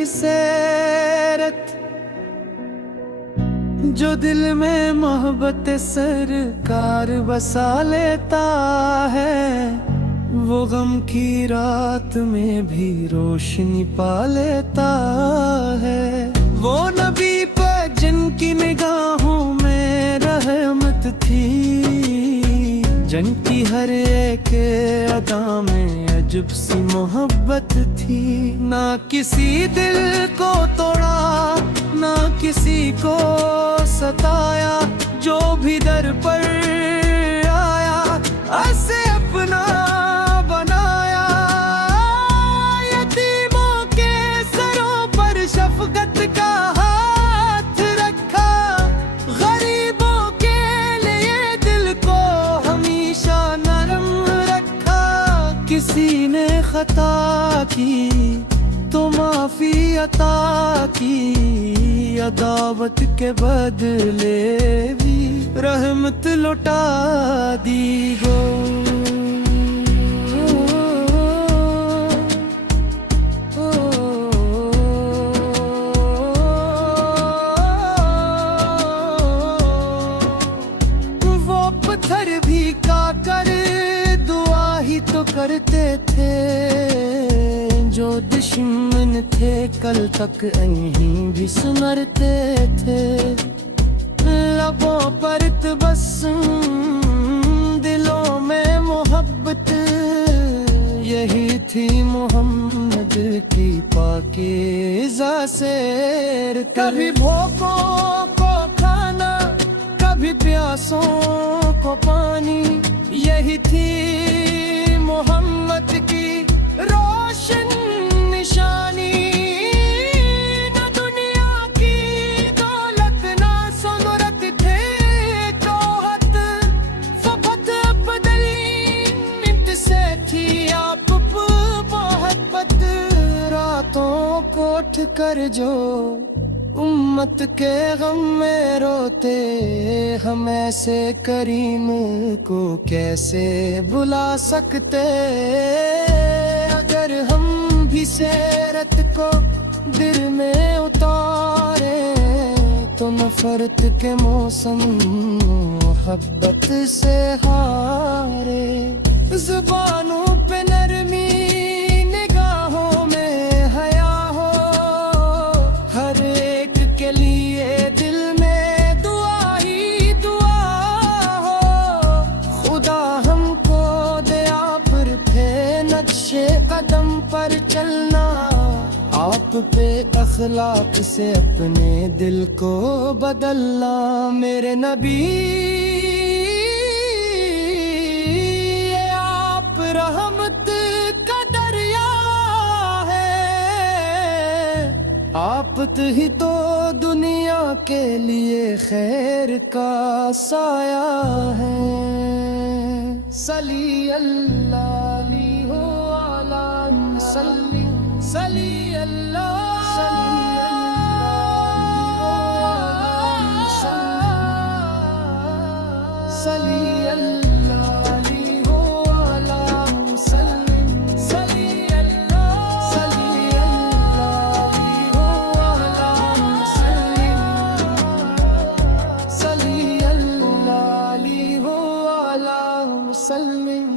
کی سیرت، جو دل میں محبت سرکار بسا لیتا ہے، وہ غم کی رات میں بھی روشنی پا لیتا ہے۔ وہ نبی پہ جن کی نگاہوں میں رحمت تھی، جن کی ہر ایک ادا میں عجب سی محبت تھی، نہ کسی دل کو توڑا نہ کسی کو ستایا، جو بھی در پر آیا اسے اپنا بنایا۔ یتیموں کے سروں پر شفقت کا ہاتھ رکھا، غریبوں کے لیے دل کو ہمیشہ نرم رکھا۔ کسی نے خطا کی تو معافی عطا کی، عداوت کے بدلے بھی رحمت لوٹا دی گو۔ وہ پتھر بھی کا کر دعا ہی تو کرتے تھے، جو دشمن تھے کل تک یہیں بھی سمرتے تھے۔ لبوں پر تبسم دلوں میں محبت، یہی تھی محمد کی پاکیزہ سیرت۔ کبھی بھوکوں کو کھانا، کبھی پیاسوں کو پانی، یہی تھی محمد کی روشن نشانی۔ نہ دنیا کی دولت نہ سمرت تھے توحد، فقط بدلین سے تھی آپ محبت۔ راتوں کو اٹھ کر جو امت کے غم میں روتے، ہم ایسے کریم کو کیسے بھلا سکتے؟ اگر ہم بھی سیرت کو دل میں اتارے، تو نفرت کے موسم محبت سے ہارے۔ زبانوں پہ نرمی، نگاہوں میں حیا ہو، ہر ایک کے لیے دل میں دعا ہی دعا ہو۔ خدا ہم کو دے آپ پہ نقشے قدم پر چلنا، آپ پہ اخلاق سے اپنے دل کو بدلنا۔ میرے نبی آپ رحمت کا دریا ہے، آپ ہی تو دنیا کے لیے خیر کا سایہ ہے۔ صلی اللہ علیہ وآلہ وسلم، صلی اللہ صلی اللہ علیہ وآلہ وسلم، صلی اللہ علیہ وآلہ وسلم، صلی اللہ علیہ وآلہ وسلم۔